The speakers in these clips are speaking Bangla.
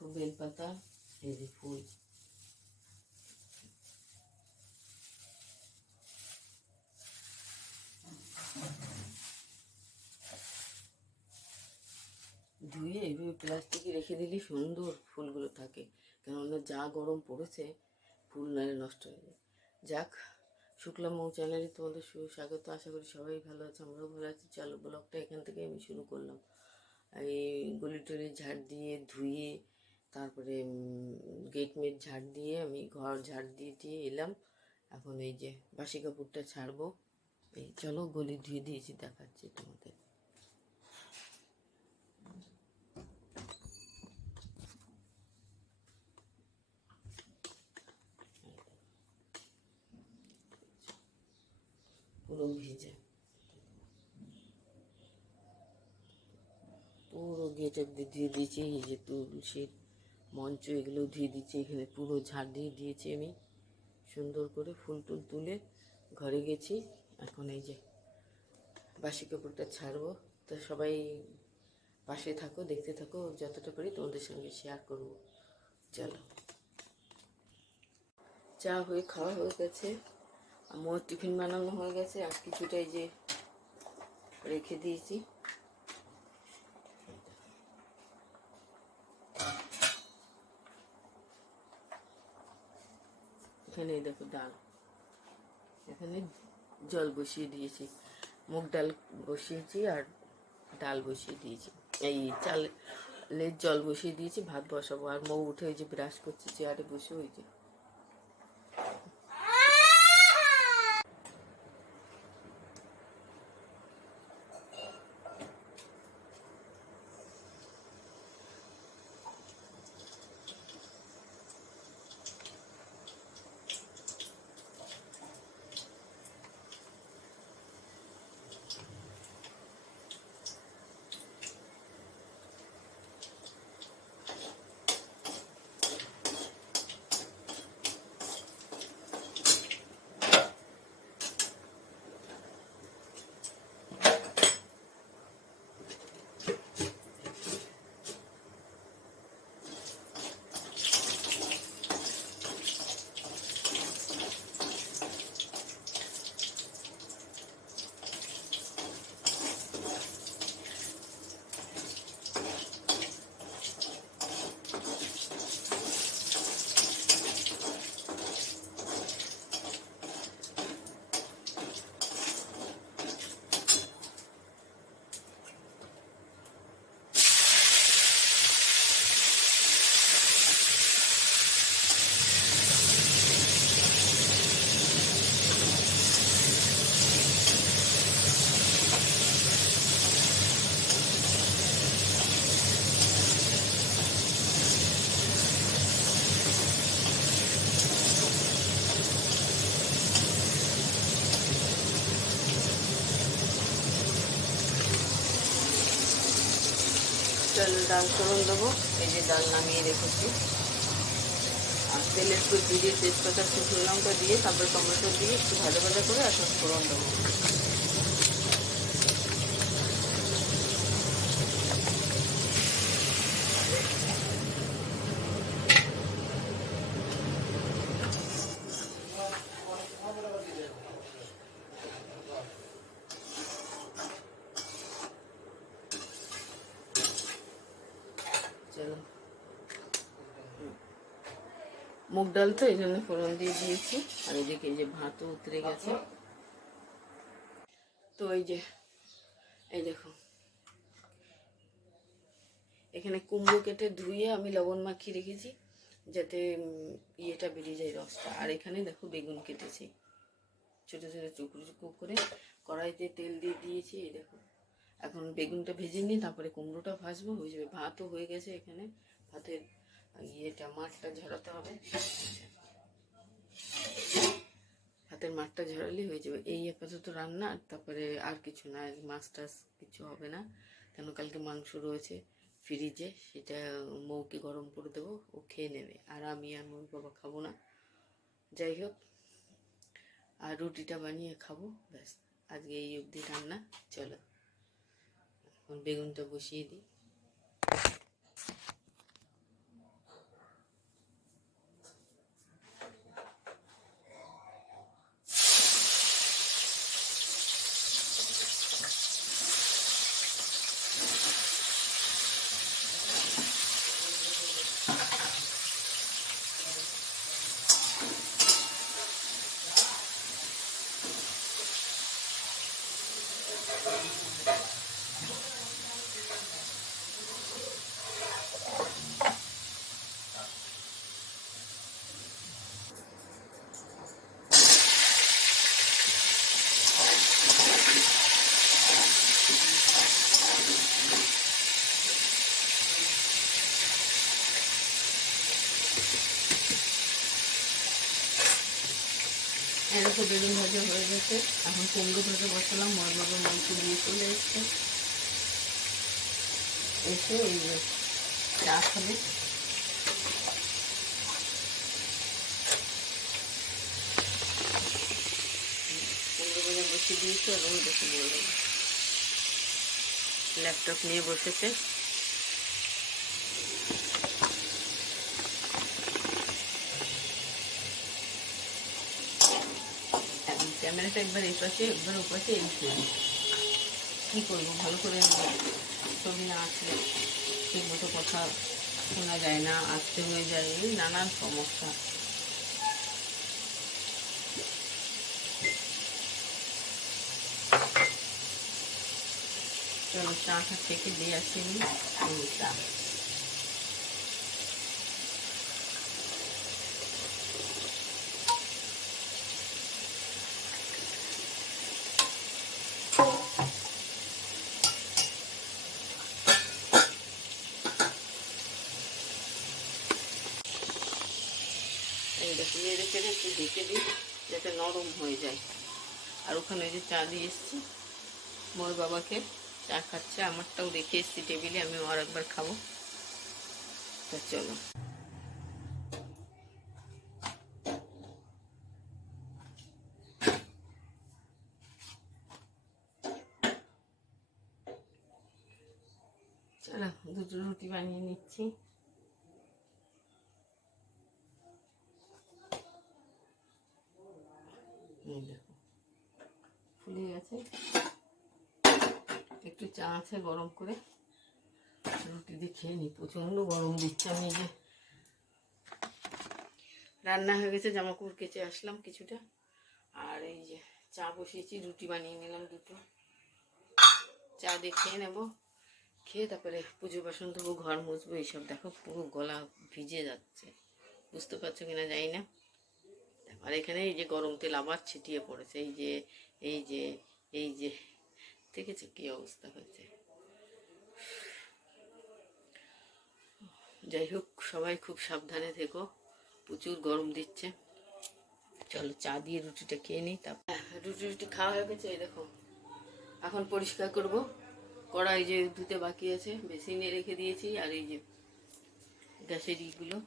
দেখো বেলপাতা, এই যে ফুল। ধুয়ে এইভাবে প্লাস্টিকে রেখে দিলে সুন্দর ফুলগুলো থাকে, কেননা যা গরম পড়েছে ফুল নাহলে নষ্ট হয়ে যায়। যাক, শুক্লা মৌ চ্যানেলে তোমাদের সুস্বাগত। আশা করি সবাই ভালো আছে, আমরাও ভালো আছি। চলো, ব্লগটা এখান থেকে আমি শুরু করলাম। এই গলি টলি ঝাড় দিয়ে ধুয়ে, তারপরে গেট মেট ঝাড় দিয়ে আমি ঘর ঝাড় দিয়ে এলাম। এখন এই যে বাসি কাপড়টা ছাড়বো। এই চলো, গলি ধুয়ে দিয়েছি, দেখাচ্ছি তোমাদের। পুরো ভিজে, পুরো গেট অব্দি ধুয়ে দিয়েছি। এই যে তুলসীর মঞ্চ, এগুলো ধুয়ে দিচ্ছি। এখানে পুরো ঝাড় দিয়ে দিয়েছি আমি সুন্দর করে, ফুল টুল তুলে ঘরে গেছি। এখন এই যে বাসি কাপড়টা ছাড়বো। তো সবাই পাশে থাকো, দেখতে থাকো, যতটা পারি তোমাদের সঙ্গে শেয়ার করবো। চলো, চা হয়ে খাওয়া হয়ে গেছে, আমার টিফিন বানানো হয়ে গেছে। আর কিছুটা এই যে রেখে দিয়েছি। এখানে দেখো ডাল, এখানে জল বসিয়ে দিয়েছি, মুগ ডাল বসিয়েছি আর ডাল বসিয়ে দিয়েছি। এই চালের জল বসিয়ে দিয়েছি, ভাত বসাবো। আর মৌ উঠে ওই যে ব্রাশ করছে চেয়ারে বসে, ওই যে ডাল ফোড়ন দেবো। এই যে ডাল নামিয়ে রেখেছি, আর তেলে একটু দিয়ে তেজপাতা শুকনো লঙ্কা দিয়ে তারপরে টমেটো দিয়ে একটু ভাজা ভাজা করে এখন ফোড়ন দেবো। চলো, মুগ ডাল তো এই জন্য ফোড়ন দিয়ে দিয়েছি। আর এদিকে এই যে ভাতও উতরে গেছে। তো এই যে এই দেখো, এখানে কুমড়ো কেটে ধুয়ে আমি লবণ মাখিয়ে রেখেছি যাতে ইয়েটা বেরিয়ে যায়, রসটা। আর এখানে দেখো বেগুন কেটেছি ছোটো ছোটো চুকরো চুকরো করে, কড়াইতে তেল দিয়ে দিয়েছি। এই দেখো, এখন বেগুনটা ভেজে নিয়ে তারপরে কুমড়োটা ভাজবো, হয়ে যাবে। ভাতও হয়ে গেছে এখানে, ভাতের ইয়েটা মাঠটা ঝরাতে হবে, ভাতের মাঠটা ঝরালে হয়ে যাবে। এই আপাতত রান্না, তারপরে আর কিছু না, মাছ টাছ কিছু হবে না, কেন কালকে মাংস রয়েছে ফ্রিজে, সেটা মৌকে গরম করে দেবো, ও খেয়ে নেবে। আর আমি আর মৌ বাবা খাবো না। যাই হোক, আর রুটিটা বানিয়ে খাবো, ব্যাস। আজকে এই অবধি রান্না। চলো, এখন বেগুনটা বসিয়ে দিই। দেখো বেগুন ভাজা হয়ে গেছে। এখন কুমড়ো ভাজা বসালাম। মর বাবা মাংস দিয়ে চলে এসছে, এসে এই যে চা খাবে। কুমড়ো ভাজা বসিয়ে দিয়েছি। আর ওই দেখো মর বাবা ল্যাপটপ নিয়ে বসেছে। ক্যামেরাটা একবার এই পাশে একবার ও পাশে, এই কী করবো, ভালো করে ছবি না আসলে ঠিক মতো কথা শোনা যায় না, আসতে হয়ে যায়, এই নানান সমস্যা। চলো চাটা থেকে দিয়ে আসিনি চা। এই দেখো রেখে একটু ঢেকে দিই যাতে নরম হয়ে যায়। আর ওখানে যে চা দিয়ে এসছি, মোর বাবাকে চা খাচ্ছে, আমারটাও রেখে এসছি টেবিলে, আমি আর একবার খাবো। তা চলো চলো দুটো রুটি বানিয়ে নিচ্ছি। দেখো ফুলে গেছে। একটু চা আছে গরম করে রুটি দিয়ে খেয়ে নিই। প্রচণ্ড গরম দিচ্ছে। আমি যে রান্না হয়ে গেছে, জামা কাপড় কেচে আসলাম কিছুটা, আর এই যে চা বসিয়েছি, রুটি বানিয়ে নিলাম দুটো। চা দিয়ে খেয়ে নেবো। খেয়ে তারপরে পুজো বাসন ধোবো, ঘর মুছবো, এইসব। দেখো পুরো গলা ভিজে যাচ্ছে, বুঝতে পারছো কিনা জানি না। আর এখানে এই যে গরম তেল আবার ছিটিয়ে পড়েছে, এই যে এই যে এই যে দেখেছো কি অবস্থা হয়েছে। যাই হোক, সবাই খুব সাবধানে থেকো, প্রচুর গরম দিচ্ছে। চলো চা দিয়ে রুটিটা খেয়ে নিই। তারপর রুটি খাওয়া হয়ে গেছে। এই দেখো এখন পরিষ্কার করব। কড়াই যে ধুতে বাকি আছে বেসিনে রেখে দিয়েছি। আর এই যে গ্যাসের ইগুলো,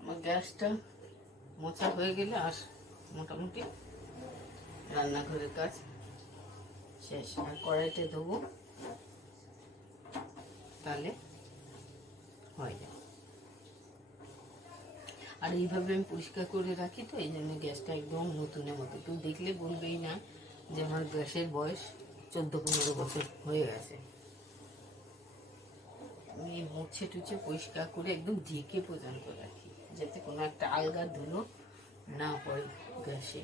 আমার গ্যাসটা মোছা হয়ে গেলে আর মোটামুটি রান্নাঘরের কাজ শেষ। আর কড়াইতে ধোবো, তাহলে হয়ে যায়। আর এইভাবে আমি পরিষ্কার করে রাখি, তো এই জন্য গ্যাসটা একদম নতুনের মতো। কেউ দেখলে বলবেই না যে আমার গ্যাসের বয়স 14-15 বছর হয়ে গেছে। আমি মুছে টুছে পরিষ্কার করে একদম ঢেকে পর্যন্ত রাখি, যাতে কোনো একটা আলগা ধুলো না পড়ে গ্যাসে।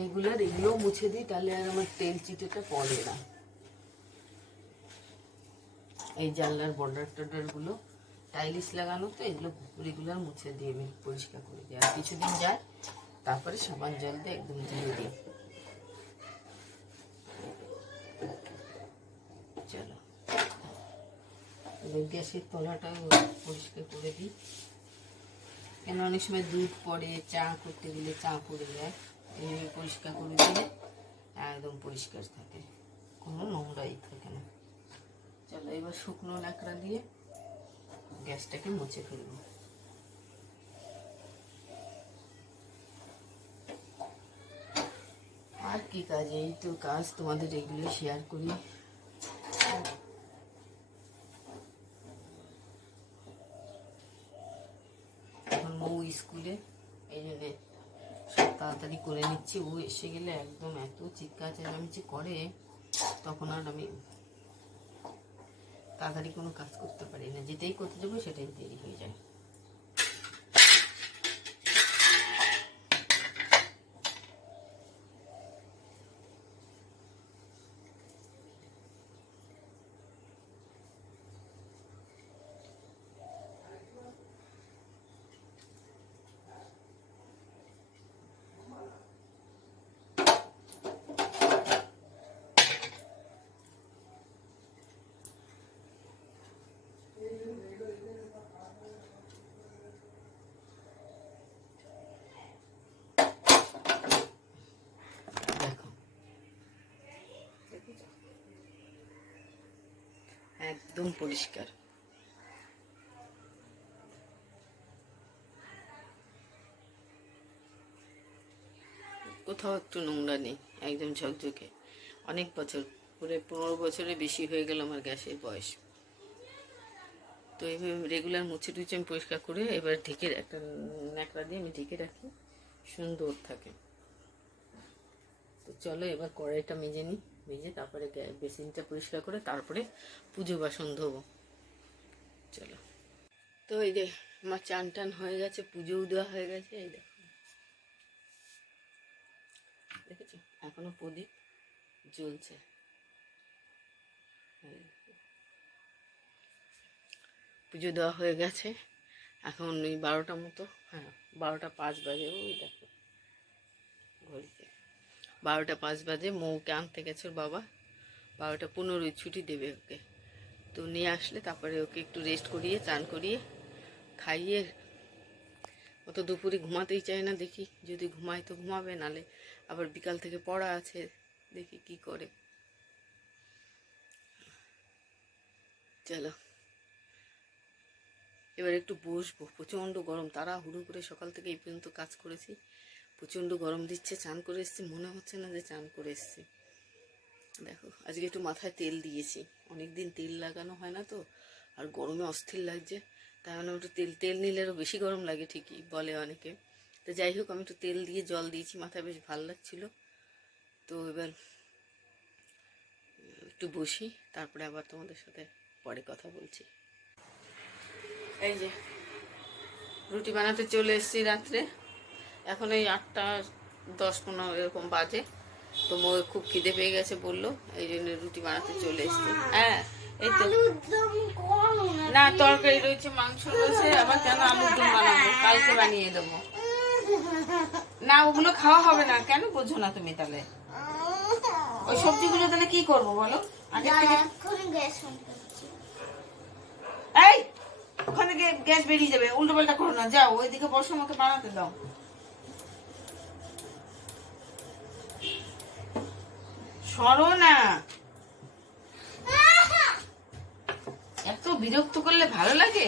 রেগুলার এগুলোও মুছে দিই, তাহলে আর আমার তেল চিটেটা পড়ে না। এই জানলার বর্ডার টর্ডারগুলো টাইলিস লাগানো তো, এগুলো রেগুলার মুছে দিয়ে পরিষ্কার করে দিই। আর কিছুদিন যায়, তারপরে সাবান জল দিয়ে একদম ধুয়ে দিই। চলো, এবার গ্যাসের তলাটাও পরিষ্কার করে দিই, কেন অনেক সময় দুধ পড়ে, চা করতে গেলে চা পড়ে যায়। এইভাবে পরিষ্কার করে দিলে একদম পরিষ্কার থাকে, কোনো নোংরাই থাকে না। চলো, এবার শুকনো ন্যাকড়া দিয়ে গ্যাসটাকে মুছে ফেলবো। আর কি কাজ, এই তো কাজ, তোমাদের এগুলো শেয়ার করি। এখন মৌ স্কুলে, এই জন্যে সব তাড়াতাড়ি করে নিচ্ছি। ও এসে গেলে একদম এত চিৎকার চেঁচামেচি করে, তখন আর আমি তাড়াতাড়ি কোনো কাজ করতে পারি না। যেটাই করতে যাবো সেটাই দেরি হয়ে যায়। একদম পরিষ্কার, কোথাও একটু নোংরা নেই, একদম ঝকঝকে। অনেক বছর, পুরো 15 বছরের বেশি হয়ে গেল আমার গ্যাসের বয়স। তো এইভাবে রেগুলার মুছে টুছে আমি পরিষ্কার করে এবার ঢেকে, একটা ন্যাকড়া দিয়ে আমি ঢেকে রাখি, সুন্দর থাকে। তো চলো, এবার কড়াইটা মেজে নিই, মেজে তারপরে বেসিনটা পরিষ্কার করে তারপরে পুজো বাসন ধোবো। চলো, তো এই যে আমার চান টান হয়ে গেছে, পুজোও দেওয়া হয়ে গেছে। এই দেখো, দেখেছো এখনো প্রদীপ জ্বলছে। পুজো দেওয়া হয়ে গেছে, এখন ওই 12টা মতো, হ্যাঁ 12টা 5 বাজে। ওই দেখো ঘড়িতে 12টা 5 বাজে। মৌকে আনতে গেছে ওর বাবা, 12টা 15 ছুটি দেবে ওকে। তো নিয়ে আসলে তারপরে ওকে একটু রেস্ট করিয়ে, চান করিয়ে, খাইয়ে, ও তো দুপুরে ঘুমাতেই চায় না। দেখি যদি ঘুমায় তো ঘুমাবে, নালে আবার বিকাল থেকে পড়া আছে, দেখি কি করে। চলো, এবার একটু বসবো, প্রচণ্ড গরম, তাড়াহুড়ো করে সকাল থেকে এই পর্যন্ত কাজ করেছি। প্রচণ্ড গরম দিচ্ছে, চান করে এসছি, মনে হচ্ছে না যে চান করে এসছি। দেখো, আজকে একটু মাথায় তেল দিয়েছি, অনেকদিন তেল লাগানো হয় না তো, আর গরমে অস্থির লাগছে। তাই মানে একটু তেল নিলে আরও বেশি গরম লাগে, ঠিকই বলে অনেকে। তো যাই হোক, আমি একটু তেল দিয়ে জল দিয়েছি মাথায়, বেশ ভালো লাগছিল। তো এবার একটু বসি, তারপরে আবার তোমাদের সাথে পরে কথা বলছি। এই যে রুটি বানাতে চলে এসেছি রাত্রে, এখন এই 8টা 10-15 এরকম বাজে। তো মোর খুব খিদে পেয়ে গেছে বললো, এই জন্য রুটি বানাতে চলে এসেছি। হ্যাঁ, এই তো না, তরকারি রয়েছে, মাংস রয়েছে, আবার কেন আলুর দম বানাবো, কালকে বানিয়ে দেবো। না, ওগুলো খাওয়া হবে না, কেন বোঝো না তুমি? তাহলে ওই সবজিগুলো তাহলে কি করবো বলো? এই, ওখানে গিয়ে গ্যাস বেরিয়ে যাবে, উল্টো পাল্টা করো না, যাও ওইদিকে বসো, আমাকে বানাতে দাও। সরো না, এত বিরক্ত করলে ভালো লাগে?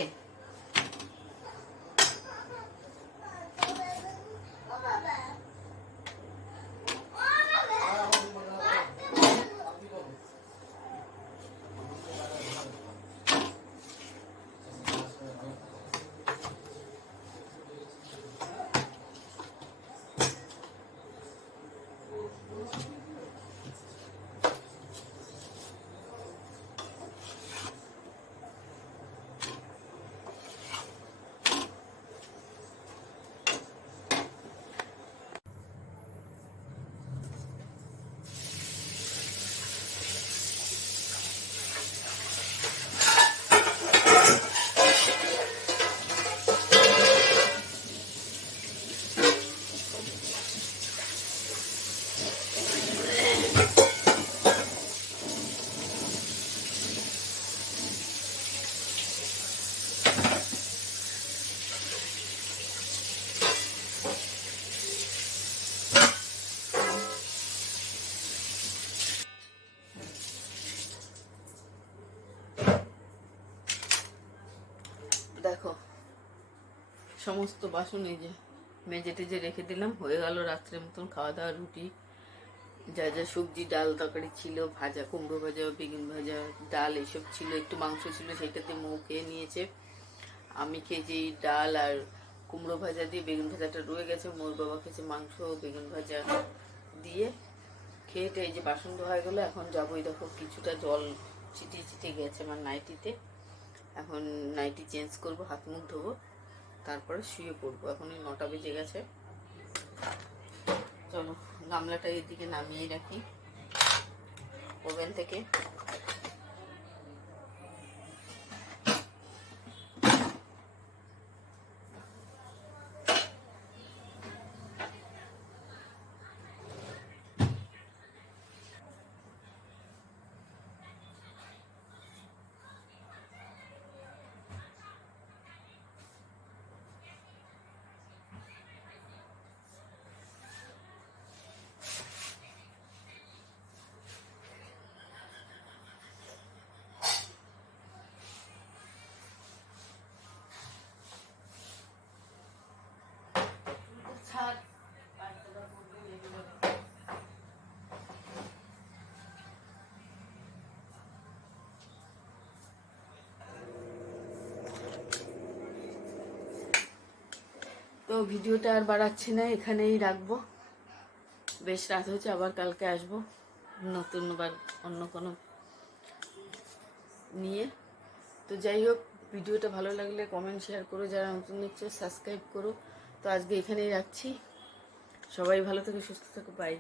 দেখো সমস্ত বাসন এই যে মেজে টেজে রেখে দিলাম, হয়ে গেল রাত্রের মতন খাওয়া দাওয়া। রুটি, যা যা সবজি ডাল তরকারি ছিল, ভাজা কুমড়ো ভাজা বেগুন ভাজা ডাল এসব ছিল, একটু মাংস ছিল সেটাতে মৌ খেয়ে নিয়েছে। আমি খেয়েছি ডাল আর কুমড়ো ভাজা দিয়ে, বেগুন ভাজাটা রয়ে গেছে। মোর বাবা খেয়েছে মাংস বেগুন ভাজা দিয়ে। খেয়ে এই যে বাসন ধোয়া গেলো। এখন যাবোই, দেখো কিছুটা জল ছিটিয়ে ছিটিয়ে গেছে আমার নাইটিতে। এখন নাইটি চেঞ্জ করব, হাত মুখ ধোবো, তারপরে শুয়ে পড়বো। এখন 9টা বেজে গেছে। চলো গামলাটা এদিকে নামিয়ে রাখি ওভেন থেকে। তো ভিডিওটা আর বাড়াচ্ছি না, এখানেই রাখবো। বেশ রাত হয়েছে, আবার কালকে আসবো নতুন আবার অন্য কোনো নিয়ে। তো যাই হোক, ভিডিওটা ভালো লাগলে কমেন্ট শেয়ার করো, যারা নতুন দেখছো সাবস্ক্রাইব করো। তো আজকে এখানেই রাখছি। সবাই ভালো থেকো, সুস্থ থেকো, বাই।